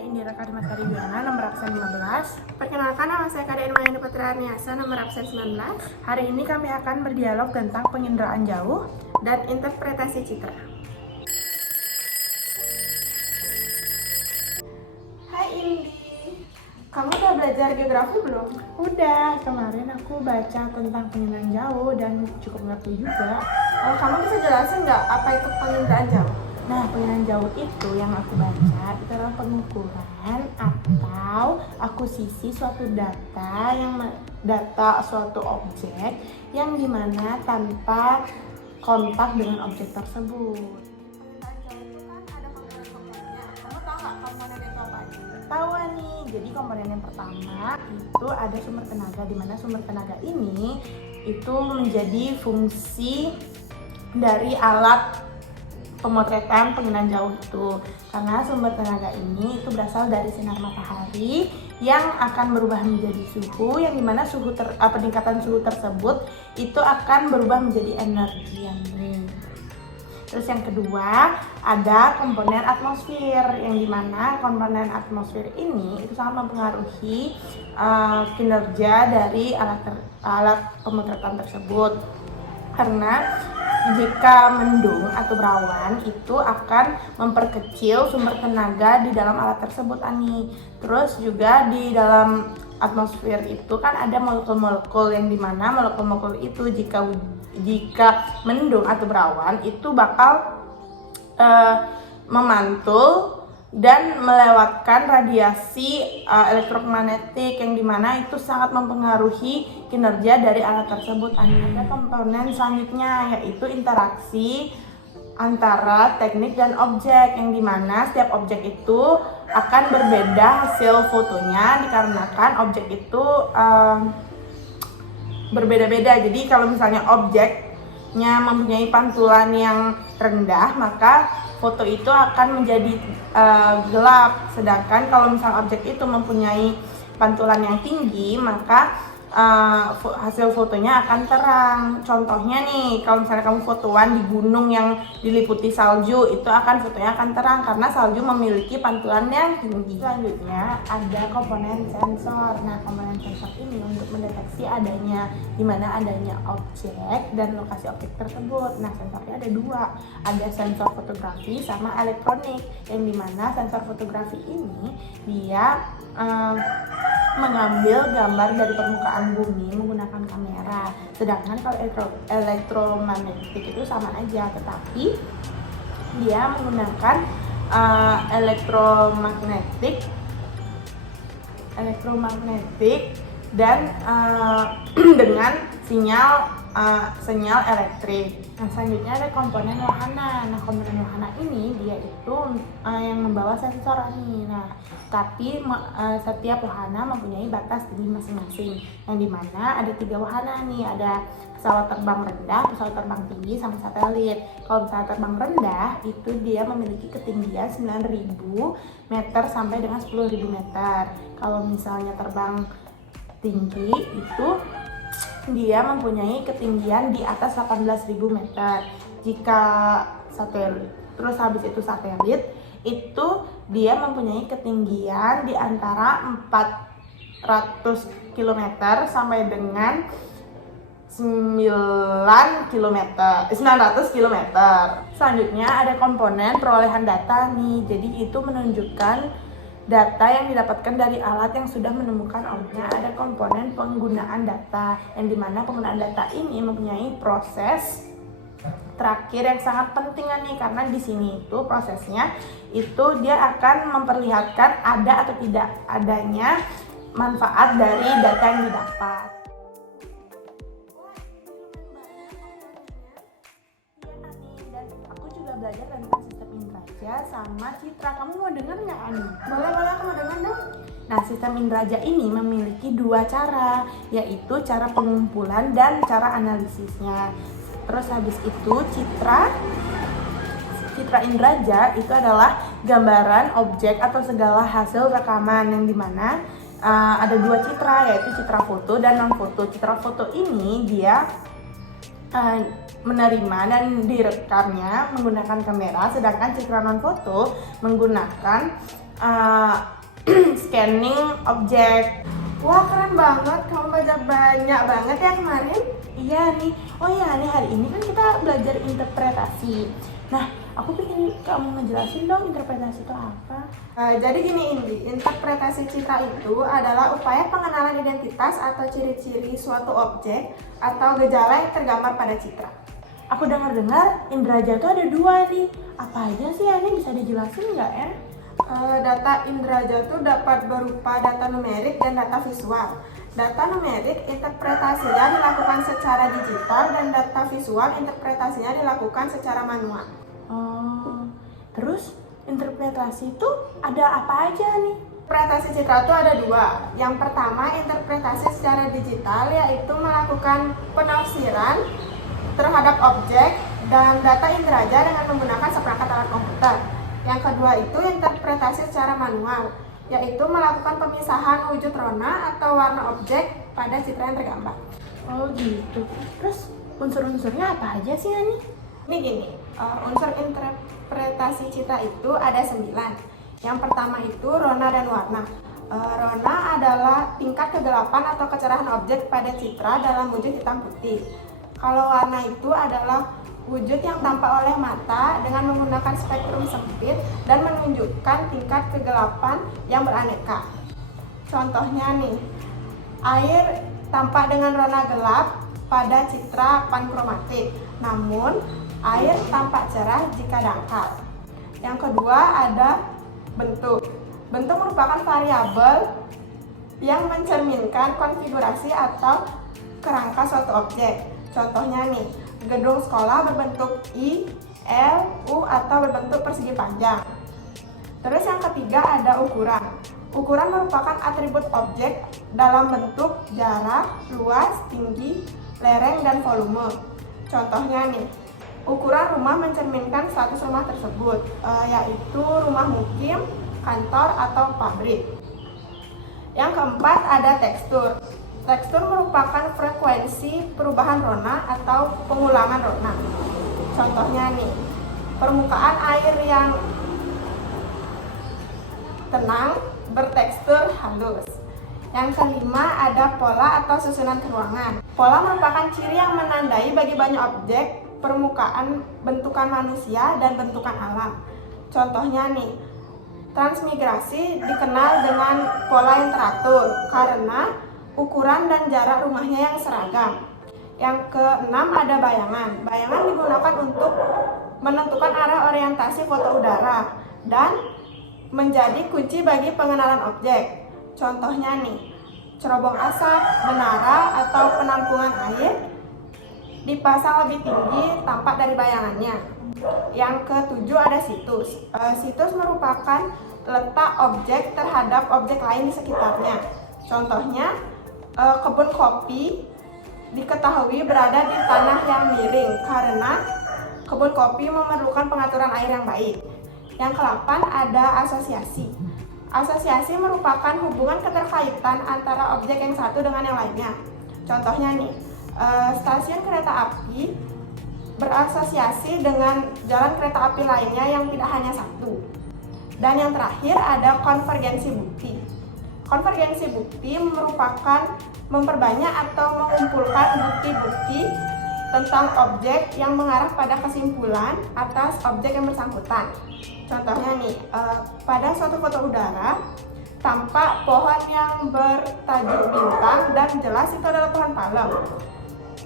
saya Indira Karimatari Diana, nomor absen 15. Perkenalkan, nama saya Karya Mayani Putra Arniasa, nomor absen 19. Hari ini kami akan berdialog tentang penginderaan jauh dan interpretasi citra. Hai Indi, kamu udah belajar geografi belum? Udah, kemarin aku baca tentang penginderaan jauh dan cukup ngerti juga. Kamu bisa jelasin nggak apa itu penginderaan jauh? Nah, penginderaan jauh itu yang aku baca itu adalah pengukuran atau akuisisi suatu data suatu objek yang dimana tanpa kontak dengan objek tersebut. Penginderaan jauh itu kan ada komponen-komponennya. Kamu tahu nggak komponen itu apa aja? Tahu nih. Jadi komponen yang pertama itu ada sumber tenaga, di mana sumber tenaga ini itu menjadi fungsi dari alat pemotretan penginderaan jauh itu, karena sumber tenaga ini itu berasal dari sinar matahari yang akan berubah menjadi suhu, yang dimana peningkatan suhu tersebut itu akan berubah menjadi energi yang ini. Terus yang kedua ada komponen atmosfer, yang dimana komponen atmosfer ini itu sangat mempengaruhi kinerja dari alat pemotretan tersebut, karena jika mendung atau berawan itu akan memperkecil sumber tenaga di dalam alat tersebut, Ani. Terus juga di dalam atmosfer itu kan ada molekul-molekul, yang dimana molekul-molekul itu jika mendung atau berawan itu bakal memantul dan melewatkan radiasi elektromagnetik, yang dimana itu sangat mempengaruhi kinerja dari alat tersebut. Ada komponen selanjutnya yaitu interaksi antara teknik dan objek, yang dimana setiap objek itu akan berbeda hasil fotonya dikarenakan objek itu berbeda-beda. Jadi kalau misalnya objeknya mempunyai pantulan yang rendah, maka foto itu akan menjadi gelap. Sedangkan kalau misalnya objek itu mempunyai pantulan yang tinggi, maka hasil fotonya akan terang. Contohnya nih, kalau misalnya kamu fotoan di gunung yang diliputi salju, itu fotonya akan terang karena salju memiliki pantulan yang tinggi. Selanjutnya ada komponen sensor. Nah, komponen sensor ini untuk mendeteksi dimana adanya objek dan lokasi objek tersebut. Nah, sensornya ada dua, ada sensor fotografi sama elektronik, yang dimana sensor fotografi ini dia mengambil gambar dari permukaan bumi menggunakan kamera. Sedangkan kalau elektromagnetik itu sama aja, tetapi dia menggunakan elektromagnetik dan dengan sinyal elektrik. Nah, selanjutnya ada komponen wahana. Nah, komponen wahana ini dia itu yang membawa sensor nih. Nah, tapi setiap wahana mempunyai batas tinggi masing-masing, yang dimana ada 3 wahana nih, ada pesawat terbang rendah, pesawat terbang tinggi, sama satelit. Kalau pesawat terbang rendah itu dia memiliki ketinggian 9.000 meter sampai dengan 10.000 meter. Kalau misalnya terbang tinggi itu dia mempunyai ketinggian di atas 18.000 meter. Jika satelit itu dia mempunyai ketinggian di antara 400 km sampai dengan 900 km. Selanjutnya ada komponen perolehan data nih. Jadi itu menunjukkan data yang didapatkan dari alat yang sudah menemukan objek. Ada komponen penggunaan data, yang dimana penggunaan data ini mempunyai proses terakhir yang sangat penting nih, karena di sini itu prosesnya itu dia akan memperlihatkan ada atau tidak adanya manfaat dari data yang didapat. Dan aku juga belajar tentang sistem Indraja sama citra. Kamu mau dengar nggak, Ani? Boleh, aku mau dengar dong. Nah, sistem Indraja ini memiliki 2 cara, yaitu cara pengumpulan dan cara analisisnya. Terus habis itu citra Indraja itu adalah gambaran objek atau segala hasil rekaman, yang dimana ada 2 citra, yaitu citra foto dan non foto. Citra foto ini dia menerima dan direkamnya menggunakan kamera, sedangkan citra non foto menggunakan uh, scanning objek. Wah, keren banget, kamu belajar banyak banget ya kemarin. Iya nih, oh iya nih, hari ini kan kita belajar interpretasi. Nah, aku pengen kamu ngejelasin dong interpretasi itu apa. Jadi gini Indi, interpretasi citra itu adalah upaya pengenalan identitas atau ciri-ciri suatu objek atau gejala yang tergambar pada citra. Aku dengar-dengar indera itu ada 2 nih. Apa aja sih ini, bisa dijelasin nggak ya? Data indera itu dapat berupa data numerik dan data visual. Data numerik interpretasinya dilakukan secara digital dan data visual interpretasinya dilakukan secara manual. Terus interpretasi itu ada apa aja nih? Interpretasi citra itu ada 2. Yang pertama, interpretasi secara digital, yaitu melakukan penafsiran terhadap objek dan data inderaja dengan menggunakan seperangkat alat komputer. Yang kedua itu interpretasi secara manual, yaitu melakukan pemisahan wujud rona atau warna objek pada citra yang tergambar. Oh gitu. Terus unsur-unsurnya apa aja sih Ani? Ini gini, unsur interpretasi citra itu ada 9. Yang pertama itu rona dan warna. Rona adalah tingkat kegelapan atau kecerahan objek pada citra dalam wujud hitam putih. Kalau warna itu adalah wujud yang tampak oleh mata dengan menggunakan spektrum sempit dan menunjukkan tingkat kegelapan yang beraneka. Contohnya nih, air tampak dengan warna gelap pada citra pankromatik, namun air tampak cerah jika dangkal. Yang kedua ada bentuk. Bentuk merupakan variabel yang mencerminkan konfigurasi atau kerangka suatu objek. Contohnya nih, gedung sekolah berbentuk I, L, U atau berbentuk persegi panjang. Terus yang ketiga ada ukuran. Ukuran merupakan atribut objek dalam bentuk jarak, luas, tinggi, lereng, dan volume. Contohnya nih, ukuran rumah mencerminkan status rumah tersebut, yaitu rumah mukim, kantor, atau pabrik. Yang keempat ada tekstur. Tekstur merupakan frekuensi perubahan rona atau pengulangan rona. Contohnya nih, permukaan air yang tenang bertekstur halus. Yang kelima ada pola atau susunan ruangan. Pola merupakan ciri yang menandai bagi banyak objek, permukaan, bentukan manusia, dan bentukan alam. Contohnya nih, transmigrasi dikenal dengan pola yang teratur karena ukuran dan jarak rumahnya yang seragam. Yang keenam ada bayangan. Bayangan digunakan untuk menentukan arah orientasi foto udara dan menjadi kunci bagi pengenalan objek. Contohnya nih, cerobong asap, menara, atau penampungan air dipasang lebih tinggi tampak dari bayangannya. Yang ketujuh ada situs. Situs merupakan letak objek terhadap objek lain di sekitarnya. Contohnya, kebun kopi diketahui berada di tanah yang miring karena kebun kopi memerlukan pengaturan air yang baik. Yang ke-8 ada asosiasi. Asosiasi merupakan hubungan keterkaitan antara objek yang satu dengan yang lainnya. Contohnya nih, stasiun kereta api berasosiasi dengan jalan kereta api lainnya yang tidak hanya satu. Dan yang terakhir ada konvergensi bukti. Konvergensi bukti merupakan memperbanyak atau mengumpulkan bukti-bukti tentang objek yang mengarah pada kesimpulan atas objek yang bersangkutan. Contohnya nih, pada suatu foto udara tampak pohon yang bertajuk bintang dan jelas itu adalah pohon palem.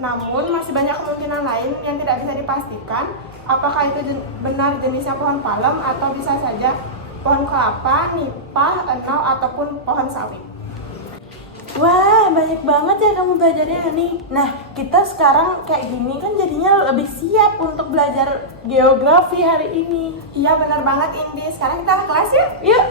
Namun masih banyak kemungkinan lain yang tidak bisa dipastikan apakah itu benar jenisnya pohon palem atau bisa saja pohon kelapa, nipah, enau, ataupun pohon sawit. Wah, banyak banget ya kamu belajarnya nih. Nah, kita sekarang kayak gini kan jadinya lebih siap untuk belajar geografi hari ini. Iya, benar banget Indi. Sekarang kita ke kelas yuk. Yuk.